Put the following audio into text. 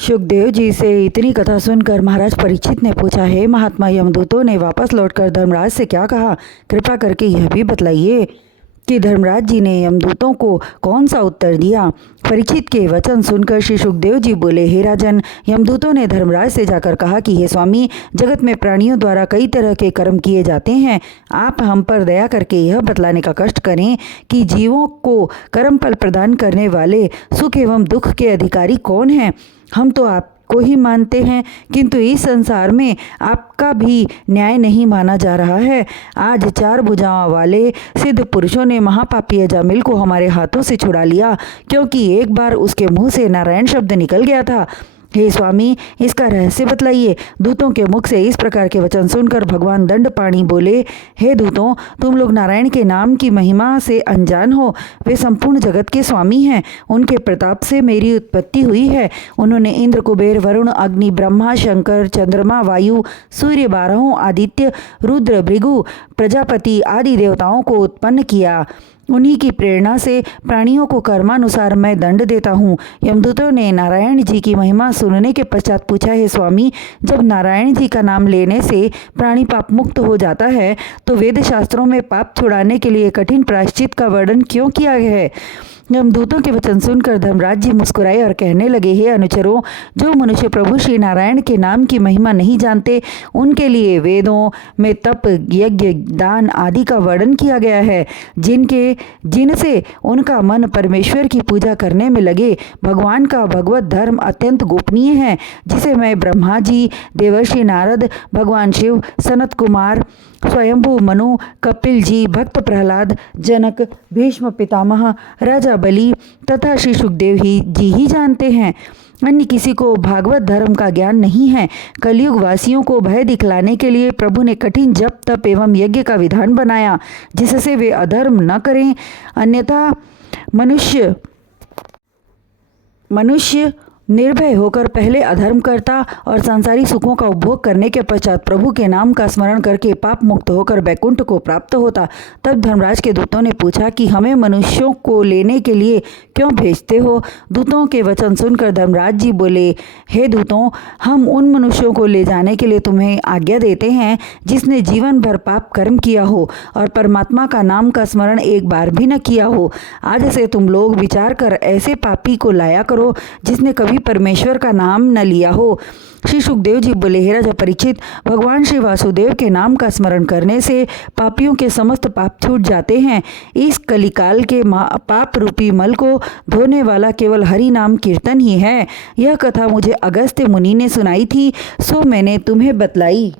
सुखदेव जी से इतनी कथा सुनकर महाराज परीक्षित ने पूछा, हे महात्मा, यमदूतों ने वापस लौटकर धर्मराज से क्या कहा? कृपा करके यह भी बतलाइए कि धर्मराज जी ने यमदूतों को कौन सा उत्तर दिया। परीक्षित के वचन सुनकर श्री सुखदेव जी बोले, हे राजन, यमदूतों ने धर्मराज से जाकर कहा कि हे स्वामी, जगत में प्राणियों द्वारा कई तरह के कर्म किए जाते हैं। आप हम पर दया करके यह बतलाने का कष्ट करें कि जीवों को कर्म फल प्रदान करने वाले सुख एवं दुख के अधिकारी कौन हैं। हम तो आपको ही मानते हैं, किंतु इस संसार में आपका भी न्याय नहीं माना जा रहा है। आज 4 भुजाओं वाले सिद्ध पुरुषों ने महापापी अजामिल को हमारे हाथों से छुड़ा लिया, क्योंकि एक बार उसके मुंह से नारायण शब्द निकल गया था। हे स्वामी, इसका रहस्य बतलाइए। दूतों के मुख से इस प्रकार के वचन सुनकर भगवान दंडपाणि बोले, हे दूतों, तुम लोग नारायण के नाम की महिमा से अनजान हो। वे संपूर्ण जगत के स्वामी हैं। उनके प्रताप से मेरी उत्पत्ति हुई है। उन्होंने इंद्र, कुबेर, वरुण, अग्नि, ब्रह्मा, शंकर, चंद्रमा, वायु, सूर्य, 12 आदित्य, रुद्र, भृगु, प्रजापति आदि देवताओं को उत्पन्न किया। उन्हीं की प्रेरणा से प्राणियों को कर्मानुसार मैं दंड देता हूँ। यमदूतों ने नारायण जी की महिमा सुनने के पश्चात पूछा, हे स्वामी, जब नारायण जी का नाम लेने से प्राणी पाप मुक्त हो जाता है, तो वेद शास्त्रों में पाप छुड़ाने के लिए कठिन प्रायश्चित का वर्णन क्यों किया गया है? यमदूतों के वचन सुनकर धर्मराज जी मुस्कुराए और कहने लगे, हे अनुचरों, जो मनुष्य प्रभु श्री नारायण के नाम की महिमा नहीं जानते, उनके लिए वेदों में तप, यज्ञ, दान आदि का वर्णन किया गया है, जिनसे उनका मन परमेश्वर की पूजा करने में लगे। भगवान का भगवत धर्म अत्यंत गोपनीय है, जिसे मैं ब्रह्मा जी, देवर्षि नारद, भगवान शिव, सनत कुमार, स्वयंभू मनु, कपिल जी, भक्त प्रहलाद, जनक, भीष्म पितामह, राजा बलि तथा श्री सुखदेव जी ही जानते हैं। अन्य किसी को भागवत धर्म का ज्ञान नहीं है। कलयुग वासियों को भय दिखलाने के लिए प्रभु ने कठिन जप, तप एवं यज्ञ का विधान बनाया, जिससे वे अधर्म न करें। अन्यथा मनुष्य निर्भय होकर पहले अधर्म करता और सांसारिक सुखों का उपभोग करने के पश्चात प्रभु के नाम का स्मरण करके पाप मुक्त होकर बैकुंठ को प्राप्त होता। तब धर्मराज के दूतों ने पूछा कि हमें मनुष्यों को लेने के लिए क्यों भेजते हो? दूतों के वचन सुनकर धर्मराज जी बोले, हे दूतों, हम उन मनुष्यों को ले जाने के लिए तुम्हें आज्ञा देते हैं जिसने जीवन भर पाप कर्म किया हो और परमात्मा का नाम का स्मरण एक बार भी न किया हो। आज से तुम लोग विचार कर ऐसे पापी को लाया करो जिसने कभी परमेश्वर का नाम न लिया हो। श्री सुखदेव जी बोले, हे राजा परीक्षित, भगवान श्री वासुदेव के नाम का स्मरण करने से पापियों के समस्त पाप छूट जाते हैं। इस कलिकाल के पाप रूपी मल को धोने वाला केवल हरि नाम कीर्तन ही है। यह कथा मुझे अगस्त्य मुनि ने सुनाई थी, सो मैंने तुम्हें बतलाई।